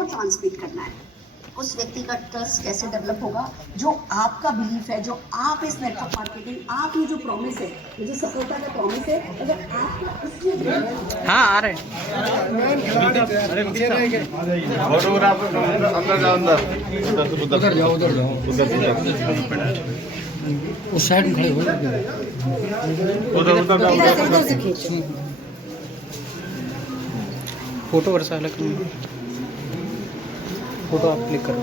वो ट्रांसमिट करना है। उस व्यक्ति का ट्रस्ट कैसे डेवलप होगा, जो आपका बिलीफ है, जो आप इस नेटवर्क मार्केटिंग, आप ये जो प्रॉमिस है, ये जो सफलता का प्रॉमिस है, अगर आपका इसमें हाँ आ रहे फोटोग्राफर अंदर जाओ, अंदर उधर जाओ, उधर जाओ, उस साइड में खड़े हो इधर से खींचो। फोटो वर्षा अलग फोटो आप क्लिक करो।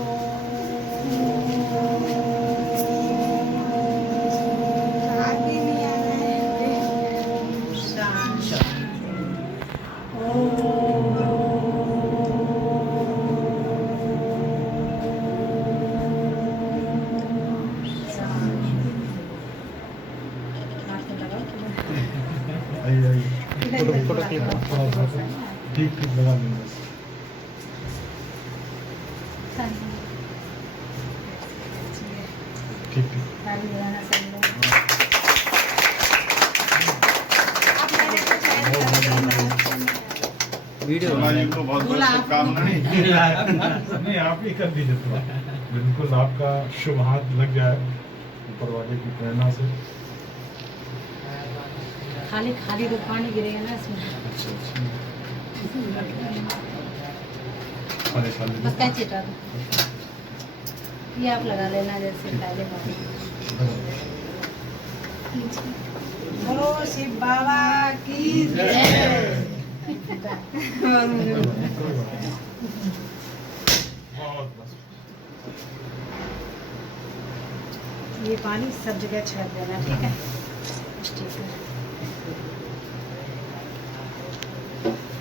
फोटो क्लिक करो। ठीक ठीक लगा लेंगे। ठीक ठीक वीडियो को बहुत बहुत शुभकामनाएं। नहीं आप ही कर दीजिए थोड़ा, बिल्कुल आपका शुभ हाथ लग जाए ऊपर वाले की प्रेरणा से। खाली खाली तो पानी गिरेगा ना इसमें। बस क्या चिटा दो, ये आप लगा लेना जैसे पहले बोलो शिव बाबा की जय। ये पानी सब जगह छिड़क देना, ठीक है? ठीक है।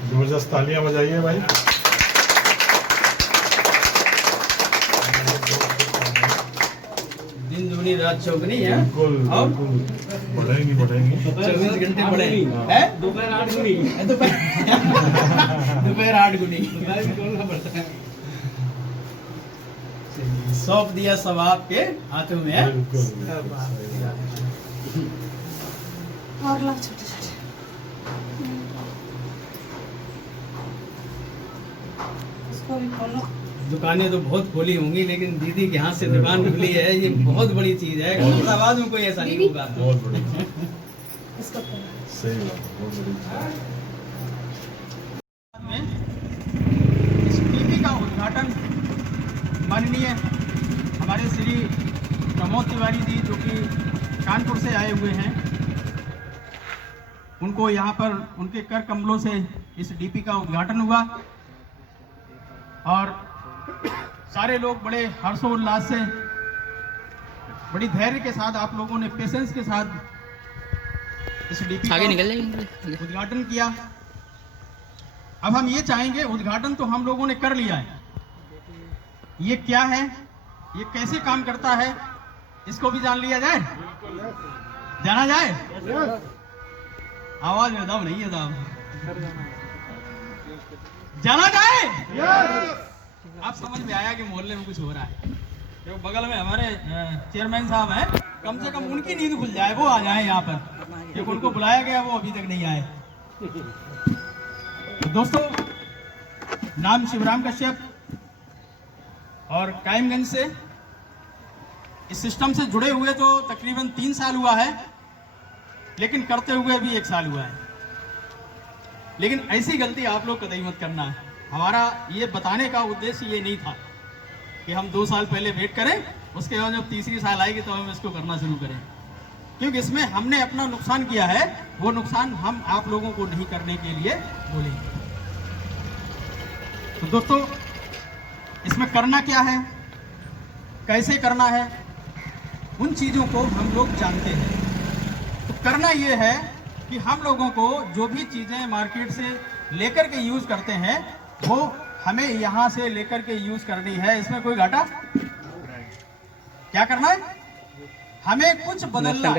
जबरदस्त तालियां बजाइए भाई। दिन दुगनी रात चौगनी है। बिल्कुल बिल्कुल बढ़ेंगी बढ़ेंगी। 24 घंटे बढ़ेंगी है। दोपहर 8 गुनी, दोपहर 8 गुनी पड़ता है। सौंप दिया सब आपके हाथों में है। और ला छोटे छोटे। इसको भी खोलो। दुकानें तो बहुत खोली होंगी, लेकिन दीदी के हाथ से दुकान खुली है, ये बहुत बड़ी चीज है। गाजियाबाद में कोई ऐसा नहीं होगा। बहुत बड़ी इसको खोलो। सही बात है, बहुत बड़ी इस टीवी का उद्घाटन माननीय हमारे श्री प्रमोद तिवारी जी, जो कि कानपुर से आए हुए हैं, उनको यहाँ पर उनके कर कमलों से इस डीपी का उद्घाटन हुआ और सारे लोग बड़े हर्षोल्लास से, बड़ी धैर्य के साथ, आप लोगों ने पेशेंस के साथ इस डीपी आगे निकल का उद्घाटन किया। अब हम ये चाहेंगे, उद्घाटन तो हम लोगों ने कर लिया है, ये क्या है, ये कैसे काम करता है, इसको भी जान लिया जाए, जाना जाए। आवाज में दम नहीं है साहब, जाना जाए। आप समझ में आया कि मोहल्ले में कुछ हो रहा है। तो बगल में हमारे चेयरमैन साहब हैं, कम से कम उनकी नींद खुल जाए, वो आ जाए यहाँ पर, क्योंकि उनको बुलाया गया, वो अभी तक नहीं आए। तो दोस्तों, नाम शिवराम कश्यप और कायमगंज से इस सिस्टम से जुड़े हुए तो तकरीबन 3 साल हुआ है, लेकिन करते हुए भी 1 साल हुआ है। लेकिन ऐसी गलती आप लोग कतई मत करना। हमारा ये बताने का उद्देश्य ये नहीं था कि हम 2 साल पहले वेट करें, उसके बाद जब तीसरी साल आएगी तो हम इसको करना शुरू करें, क्योंकि इसमें हमने अपना नुकसान किया है, वो नुकसान हम आप लोगों को नहीं करने के लिए बोलेंगे। तो दोस्तों, इसमें करना क्या है, कैसे करना है, उन चीज़ों को हम लोग जानते हैं। तो करना ये है कि हम लोगों को जो भी चीज़ें मार्केट से लेकर के यूज़ करते हैं, वो हमें यहाँ से लेकर के यूज़ करनी है। इसमें कोई घाटा क्या करना है, हमें कुछ बदलना।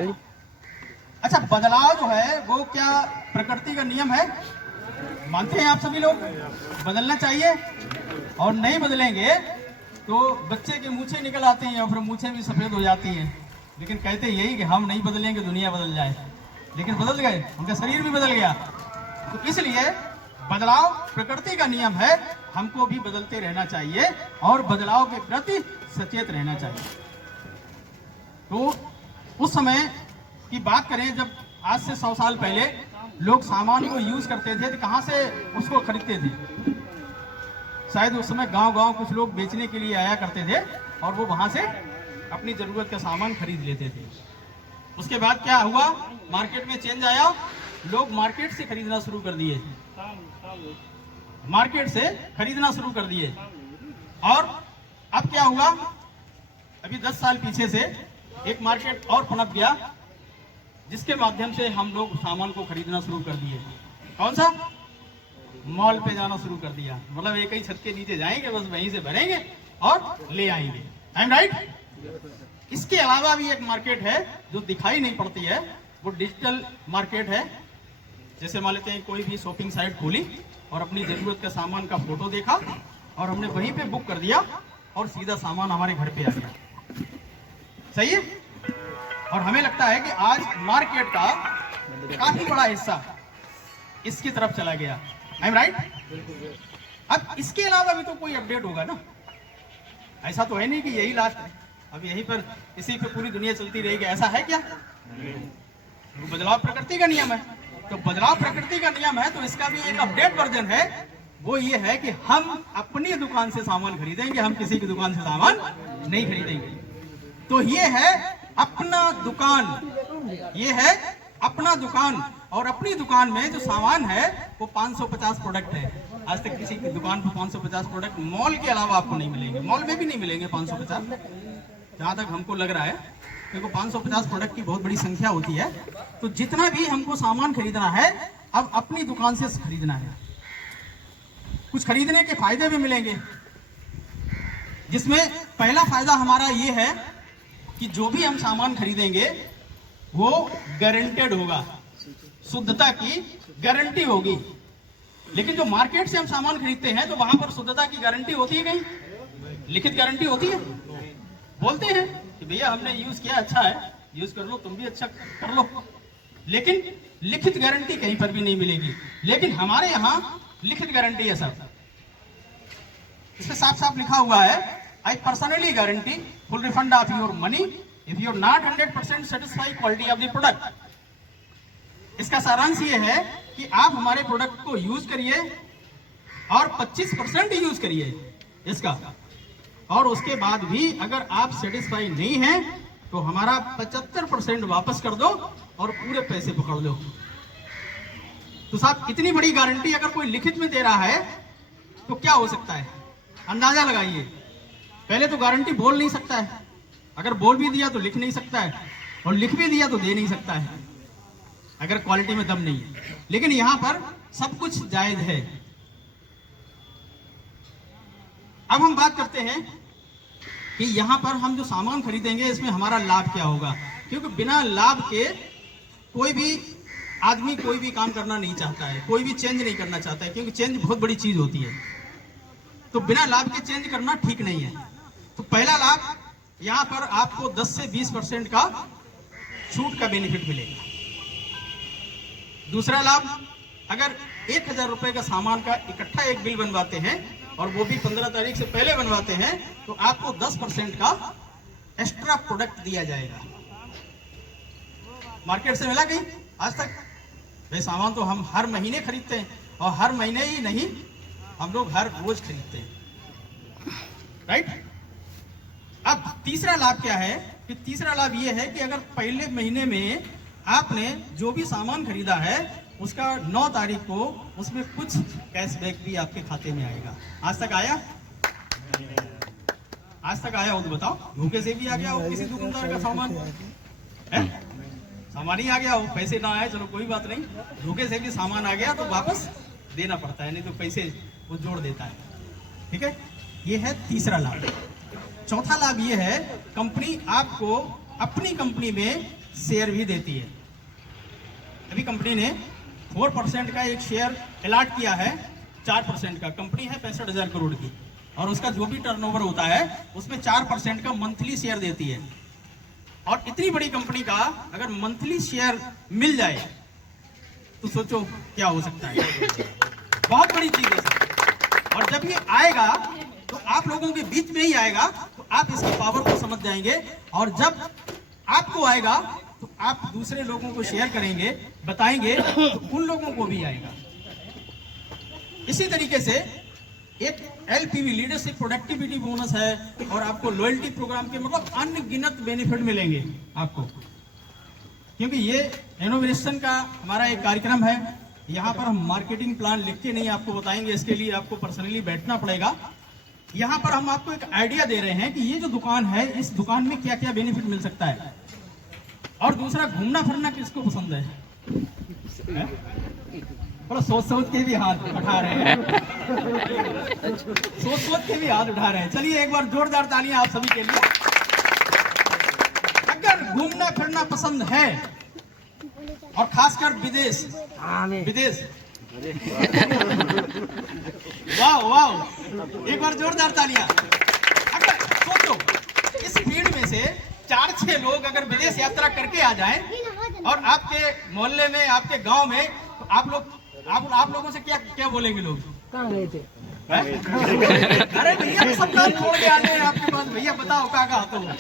अच्छा, बदलाव जो है वो क्या प्रकृति का नियम है, मानते हैं आप सभी लोग? बदलना चाहिए, और नहीं बदलेंगे तो बच्चे के मूछें निकल आती हैं और फिर मूछें भी सफ़ेद हो जाती हैं। लेकिन कहते यही कि हम नहीं बदलेंगे, दुनिया बदल जाए, लेकिन बदल गए, उनका शरीर भी बदल गया। तो इसलिए बदलाव प्रकृति का नियम है, हमको भी बदलते रहना चाहिए और बदलाव के प्रति सचेत रहना चाहिए। तो उस समय की बात करें जब आज से 100 साल पहले लोग सामान को यूज करते थे तो कहाँ से उसको खरीदते थे? शायद उस समय गांव-गांव कुछ लोग बेचने के लिए आया करते थे और वो वहां से अपनी जरूरत का सामान खरीद लेते थे। उसके बाद क्या हुआ, मार्केट में चेंज आया, लोग मार्केट से खरीदना शुरू कर दिए, मार्केट से खरीदना शुरू कर दिए। और अब क्या हुआ, अभी 10 साल पीछे से एक मार्केट और पनप गया जिसके माध्यम से हम लोग सामान को खरीदना शुरू कर दिए। कौन सा? मॉल पे जाना शुरू कर दिया। मतलब एक ही छत के नीचे जाएंगे, बस वहीं से भरेंगे और ले आएंगे। I am right? इसके अलावा भी एक मार्केट है जो दिखाई नहीं पड़ती है, वो डिजिटल मार्केट है। जैसे मान लेते हैं कोई भी शॉपिंग साइट खोली और अपनी जरूरत का सामान का फोटो देखा और हमने वहीं पे बुक कर दिया और सीधा सामान हमारे घर पे आ गया। सही है? और हमें लगता है कि आज मार्केट का काफी बड़ा हिस्सा इसकी तरफ चला गया। I am right? अब इसके अलावा भी तो कोई अपडेट होगा ना, ऐसा तो है नहीं कि यही लास्ट है, अब यहीं पर इसी पे पूरी दुनिया चलती रहेगी, ऐसा है क्या? तो बदलाव प्रकृति का नियम है। तो बदलाव प्रकृति का नियम है तो इसका भी एक अपडेट वर्जन है, वो ये है कि हम अपनी दुकान से सामान खरीदेंगे, हम किसी की दुकान से सामान नहीं खरीदेंगे। तो ये है अपना दुकान, ये है अपना दुकान। और अपनी दुकान में जो सामान है वो 550 प्रोडक्ट है। आज तक किसी की दुकान पर 550 प्रोडक्ट मॉल के अलावा आपको नहीं मिलेंगे, मॉल में भी नहीं मिलेंगे 550, जहां तक हमको लग रहा है, क्योंकि 550 प्रोडक्ट की बहुत बड़ी संख्या होती है। तो जितना भी हमको सामान खरीदना है अब अपनी दुकान से खरीदना है। कुछ खरीदने के फायदे भी मिलेंगे, जिसमें पहला फायदा हमारा ये है कि जो भी हम सामान खरीदेंगे वो गारंटेड होगा, शुद्धता की गारंटी होगी। लेकिन जो मार्केट से हम सामान खरीदते हैं तो वहां पर शुद्धता की गारंटी होती है? कहीं लिखित गारंटी होती है? बोलते हैं कि भैया हमने यूज किया, अच्छा है, यूज कर लो, तुम भी अच्छा कर लो, लेकिन लिखित गारंटी कहीं पर भी नहीं मिलेगी। लेकिन हमारे यहाँ लिखित गारंटी है सब, इसमें साफ साफ लिखा हुआ है, I personally guarantee full refund of your money if you are not 100% satisfied quality of the product. इसका सारांश ये है कि आप हमारे प्रोडक्ट को यूज करिए और 25% यूज करिए इसका, और उसके बाद भी अगर आप सेटिस्फाई नहीं हैं तो हमारा 75% वापस कर दो और पूरे पैसे पकड़ लो। तो साहब इतनी बड़ी गारंटी अगर कोई लिखित में दे रहा है तो क्या हो सकता है, अंदाजा लगाइए। पहले तो गारंटी बोल नहीं सकता है, अगर बोल भी दिया तो लिख नहीं सकता है, और लिख भी दिया तो दे नहीं सकता है अगर क्वालिटी में दम नहीं है। लेकिन यहां पर सब कुछ जायज है। अब हम बात करते हैं कि यहां पर हम जो सामान खरीदेंगे इसमें हमारा लाभ क्या होगा, क्योंकि बिना लाभ के कोई भी आदमी कोई भी काम करना नहीं चाहता है, कोई भी चेंज नहीं करना चाहता है, क्योंकि चेंज बहुत बड़ी चीज होती है। तो बिना लाभ के चेंज करना ठीक नहीं है। तो पहला लाभ यहां पर आपको 10 से 20% का छूट का बेनिफिट मिलेगा। दूसरा लाभ, अगर 1000 रुपए का सामान का इकट्ठा एक बिल बनवाते हैं और वो भी 15 तारीख से पहले बनवाते हैं तो आपको 10% का एक्स्ट्रा प्रोडक्ट दिया जाएगा। मार्केट से मिला कहीं आज तक? भाई सामान तो हम हर महीने खरीदते हैं, और हर महीने ही नहीं, हम लोग हर रोज खरीदते हैं, राइट? अब तीसरा लाभ क्या है कि तीसरा लाभ ये है कि अगर पहले महीने में आपने जो भी सामान खरीदा है उसका 9 तारीख को उसमें कुछ कैशबैक भी आपके खाते में आएगा। आज तक आया? आज तक आया हो तो बताओ। धोखे से भी आ गया हो किसी दुकानदार का सामान है? सामान ही आ गया हो, पैसे ना आए चलो कोई बात नहीं, धोखे से भी सामान आ गया तो वापस देना पड़ता है, नहीं तो पैसे वो जोड़ देता है। ठीक है, ये है तीसरा लाभ। चौथा लाभ ये है, कंपनी आपको अपनी कंपनी में शेयर भी देती है। अभी कंपनी ने 4% का एक शेयर अलॉट किया है, 4% का। कंपनी है 65,000 करोड़ की, और उसका जो भी टर्नओवर होता है उसमें 4% का मंथली शेयर देती है। और इतनी बड़ी कंपनी का अगर मंथली शेयर मिल जाए तो सोचो क्या हो सकता है। बहुत बड़ी चीज है सर। और जब ये आएगा तो आप लोगों के बीच में ही आएगा, तो आप इसकी पावर को समझ जाएंगे। और जब आपको आएगा तो आप दूसरे लोगों को शेयर करेंगे, बताएंगे, तो उन लोगों को भी आएगा। इसी तरीके से एक LPV लीडरशिप प्रोडक्टिविटी बोनस है, और आपको लॉयल्टी प्रोग्राम के मतलब अनगिनत बेनिफिट मिलेंगे आपको, क्योंकि ये इनोवेशन का हमारा एक कार्यक्रम है। यहाँ पर हम मार्केटिंग प्लान लिख के नहीं आपको बताएंगे, इसके लिए आपको पर्सनली बैठना पड़ेगा। यहाँ पर हम आपको एक आइडिया दे रहे हैं कि ये जो दुकान है, इस दुकान में क्या क्या बेनिफिट मिल सकता है। और दूसरा, घूमना फिरना किसको पसंद है? थोड़ा सोच सोच के भी हाथ उठा रहे हैं, सोच सोच के भी हाथ उठा रहे हैं। चलिए एक बार जोरदार तालियां आप सभी के लिए। अगर घूमना फिरना पसंद है, और खासकर विदेश, वाह वाह, एक बार जोरदार तालियां। अगर सोचो इस भीड़ में से 4-6 लोग अगर विदेश यात्रा करके आ जाएं, और आपके मोहल्ले में, आपके गांव में, तो आप लोगों से क्या क्या बोलेंगे लोग? कहाँ गए थे? अरे भैया सब काम छोड़ के आ जाए आपके पास, भैया बताओ कहाँ तो है?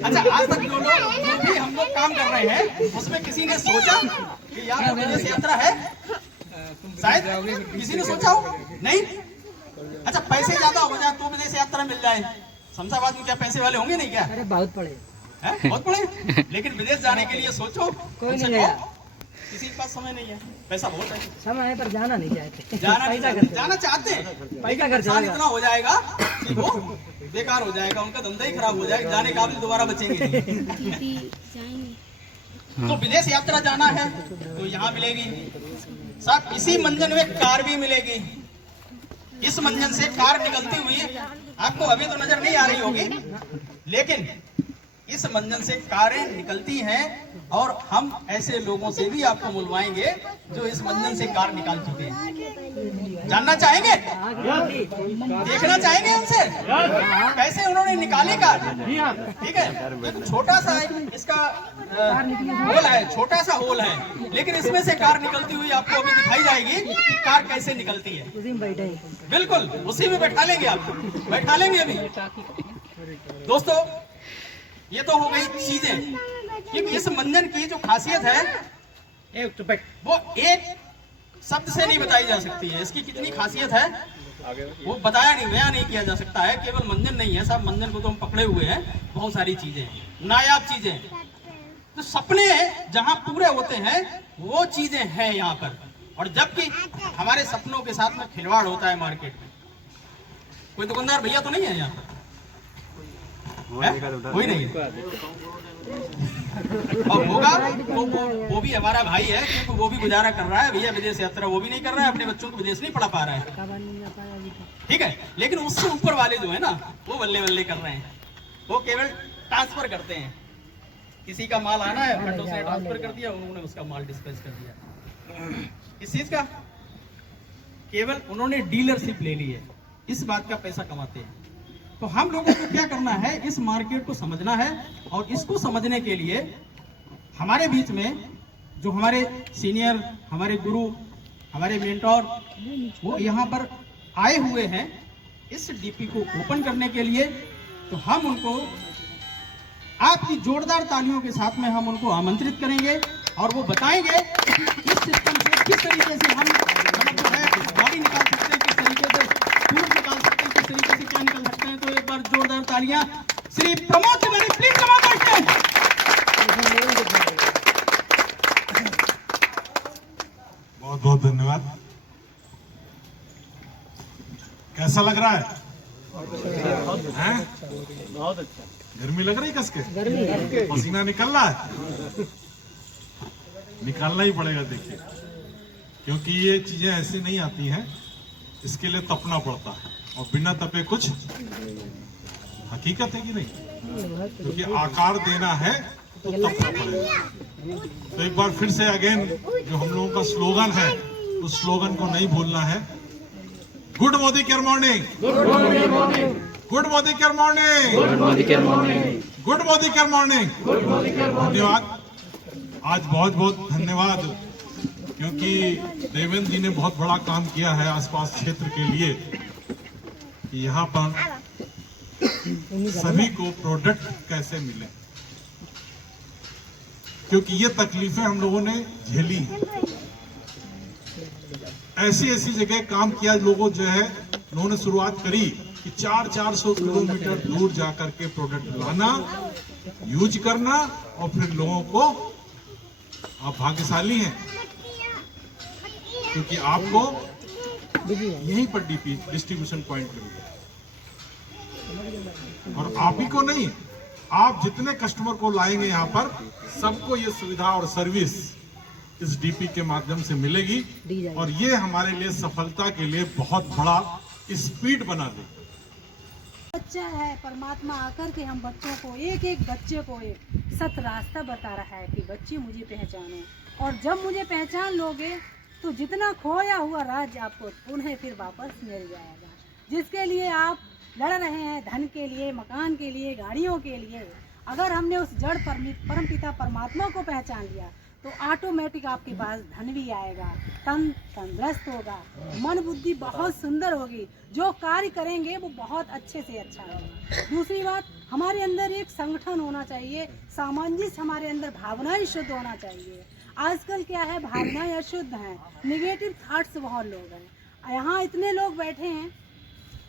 अच्छा, आज तक जो भी हम लोग काम कर रहे हैं, उसमें किसी ने सोचा कि यार विदेश यात्रा है? शायद किसी ने सोचा हो नहीं। अच्छा, पैसे ज्यादा हो जाए तो विदेश यात्रा मिल जाए। शमशाबाद में क्या पैसे वाले होंगे नहीं क्या? अरे बहुत पड़े है, बहुत पड़े। लेकिन विदेश जाने के लिए सोचो, कोई नहीं गया। किसी के पास समय नहीं है, पैसा बहुत है, समय है पर जाना नहीं चाहते। जाना चाहते हैं, पैसा खर्च नुकसान इतना हो जाएगा कि वो बेकार हो जाएगा, उनका धंधा ही खराब हो जाएगा, जाने काबिल दोबारा बचेंगे नहीं। तो विदेश यात्रा जाना है तो यहाँ मिलेगी। साथ इसी मंजन में कार भी मिलेगी। इस मंजन से कार निकलती हुई आपको अभी तो नजर नहीं आ रही होगी, लेकिन इस मंजन से कारें निकलती हैं, और हम ऐसे लोगों से भी आपको मिलवाएंगे जो इस मंजन से कार निकाल चुके हैं। जानना चाहेंगे, देखना चाहेंगे उनसे कैसे उन्होंने निकाली कार? ठीक है, एक छोटा सा इसका होल है, छोटा सा होल है, लेकिन इसमें से कार निकलती हुई आपको अभी दिखाई जाएगी कि कार कैसे निकलती है। उसी में बैठे बिल्कुल उसी में बैठा लेंगे, आप बैठा लेंगे अभी। दोस्तों, ये तो हो गई चीजें, क्योंकि इस मंजन की जो खासियत है वो एक शब्द से नहीं बताई जा सकती है। इसकी कितनी खासियत है वो बताया नहीं, बयां नहीं किया जा सकता है। केवल मंजन नहीं है साहब, मंजन को तो हम पकड़े हुए हैं, बहुत सारी चीजें, नायाब चीजें, तो सपने जहां पूरे होते हैं वो चीजें हैं यहाँ पर। और जबकि हमारे सपनों के साथ में खिलवाड़ होता है मार्केट में। कोई दुकानदार भैया तो नहीं है यहाँ? कोई नहीं है। और होगा वो भी हमारा भाई है, क्योंकि वो भी गुजारा कर रहा है भैया, विदेश यात्रा वो भी नहीं कर रहा है, अपने बच्चों को विदेश नहीं पढ़ा पा रहा है। ठीक है, लेकिन उससे ऊपर वाले जो है ना, वो बल्ले बल्ले कर रहे हैं। वो केवल ट्रांसफर करते हैं, किसी का माल आना है, फंड उसने ट्रांसफर कर दिया, उन्होंने उसका माल डिस्पैच कर दिया। इस चीज का केवल उन्होंने डीलरशिप ले ली है, इस बात का पैसा कमाते हैं। तो हम लोगों को क्या करना है, इस मार्केट को समझना है, और इसको समझने के लिए हमारे बीच में जो हमारे सीनियर, हमारे गुरु, हमारे मेंटोर, वो यहाँ पर आए हुए हैं इस डीपी को ओपन करने के लिए। तो हम उनको आपकी जोरदार तालियों के साथ में हम उनको आमंत्रित करेंगे, और वो बताएंगे इस सिस्टम से किस तरीके से हम मतलब जो है बॉडी निकाल सकते हैं, किस तरीके से फूड निकाल सकते हैं, किस तरीके से क्या निकाल सकते हैं। तो एक बार जोरदार तालियां Shri Pramod Tiwari, please come on stage. बहुत बहुत धन्यवाद। कैसा लग रहा है? बहुत अच्छा। गर्मी लग रही कसके? गर्मी, पसीना निकल रहा है? निकालना ही पड़ेगा, देखिए, क्योंकि ये चीजें ऐसी नहीं आती हैं, इसके लिए तपना पड़ता है, और बिना तपे कुछ हकीकत है कि नहीं, क्योंकि आकार देना है तो तपना पड़ेगा। तो एक बार फिर से अगेन जो हम लोगों का स्लोगन है, उस स्लोगन को नहीं भूलना है। Good Modi care morning, good Modi care morning, good Modi care morning. धन्यवाद। आज बहुत बहुत धन्यवाद क्योंकि देवेंद्र जी ने बहुत बड़ा काम किया है आसपास क्षेत्र के लिए कि यहाँ पर सभी को प्रोडक्ट कैसे मिले, क्योंकि ये तकलीफें हम लोगों ने झेली हैं। ऐसी ऐसी जगह काम किया, लोगों जो है उन्होंने शुरुआत करी कि 400 किलोमीटर दूर जाकर के प्रोडक्ट लाना, यूज करना और फिर लोगों को, आप भाग्यशाली हैं क्योंकि आपको यहीं पर डीपी डिस्ट्रीब्यूशन पॉइंट मिलेगा। और आप ही को नहीं, आप जितने कस्टमर को लाएंगे यहाँ पर सबको ये सुविधा और सर्विस इस डीपी के माध्यम से मिलेगी और ये हमारे लिए सफलता के लिए बहुत बड़ा स्पीड बना देगा। बच्चा है, परमात्मा आकर के हम बच्चों को, एक एक बच्चे को एक सत रास्ता बता रहा है कि बच्चे मुझे पहचानो, और जब मुझे पहचान लोगे तो जितना खोया हुआ राज्य आपको पुनः फिर वापस मिल जाएगा। जिसके लिए आप लड़ रहे हैं, धन के लिए, मकान के लिए, गाड़ियों के लिए, अगर हमने उस जड़ परमपिता परमात्मा को पहचान लिया तो ऑटोमेटिक आपके पास धन भी आएगा, तन तंदुरुस्त होगा, मन बुद्धि बहुत सुंदर होगी, जो कार्य करेंगे वो बहुत अच्छे से अच्छा होगा। दूसरी बात, हमारे अंदर एक संगठन होना चाहिए, सामंजस्य, हमारे अंदर भावनाएं शुद्ध होना चाहिए। आजकल क्या है, भावनाएं अशुद्ध हैं, निगेटिव थॉट्स बहुत लोग हैं। यहाँ इतने लोग बैठे हैं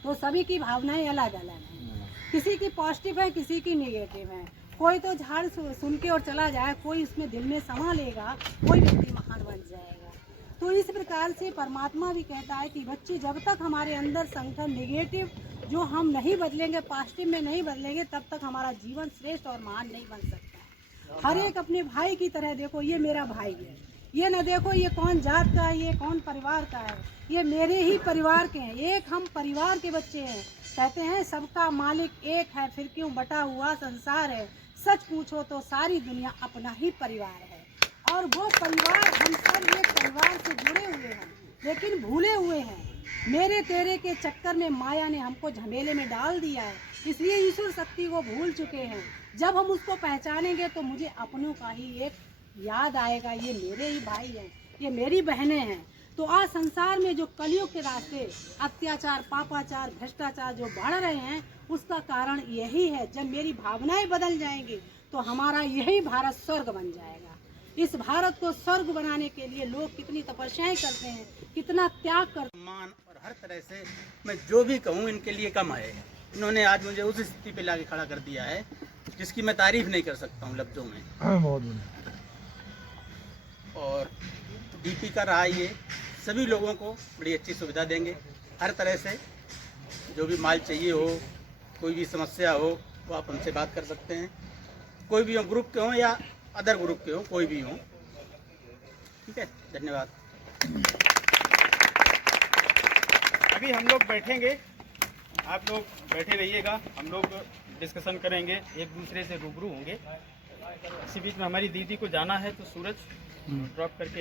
तो सभी की भावनाएं अलग अलग हैं, किसी की पॉजिटिव है, किसी की निगेटिव है। कोई तो झाड़ सुन के और चला जाए, कोई उसमें दिल में समा लेगा, कोई व्यक्ति महान बन जाएगा। तो इस प्रकार से परमात्मा भी कहता है कि बच्चे, जब तक हमारे अंदर संगठन निगेटिव जो हम नहीं बदलेंगे, पॉजिटिव में नहीं बदलेंगे, तब तक हमारा जीवन श्रेष्ठ और महान नहीं बन सकता। हर एक अपने भाई की तरह देखो, ये मेरा भाई है, ये न देखो ये कौन जात का है, ये कौन परिवार का है, ये मेरे ही परिवार के हैं, एक हम परिवार के बच्चे हैं। कहते हैं सबका मालिक एक है, फिर क्यों बटा हुआ संसार है। सच पूछो तो सारी दुनिया अपना ही परिवार है, और वो परिवार, हम सब एक परिवार से जुड़े हुए हैं, लेकिन भूले हुए हैं। मेरे तेरे के चक्कर में माया ने हमको झमेले में डाल दिया है, इसलिए ईश्वर शक्ति को भूल चुके हैं। जब हम उसको पहचानेंगे तो मुझे अपनों का ही एक याद आएगा, ये मेरे ही भाई हैं, ये मेरी बहनें हैं। तो आज संसार में जो कलयुग के रास्ते अत्याचार, पापाचार, भ्रष्टाचार जो बढ़ रहे हैं, उसका कारण यही है। जब मेरी भावनाएं बदल जाएंगी तो हमारा यही भारत स्वर्ग बन जाएगा। इस भारत को स्वर्ग बनाने के लिए लोग कितनी तपस्याएं करते हैं, कितना त्याग करते हैं। मान और हर तरह से मैं जो भी कहूँ इनके लिए कम है। इन्होंने आज मुझे उस स्थिति पे लाके खड़ा कर दिया है जिसकी मैं तारीफ नहीं कर सकता हूँ लफ्ज़ों में। बहुत बढ़िया। और डीपी का रहा ये सभी लोगों को बड़ी अच्छी सुविधा देंगे, हर तरह से जो भी माल चाहिए हो, कोई भी समस्या हो, वो आप हमसे बात कर सकते हैं। कोई भी हो, ग्रुप के हों या अदर ग्रुप के हों, कोई भी हों। ठीक है, धन्यवाद। अभी हम लोग बैठेंगे, आप लोग बैठे रहिएगा, हम लोग डिस्कशन करेंगे, एक दूसरे से रूबरू होंगे। इसी बीच में हमारी दीदी को जाना है तो सूरज ड्रॉप करके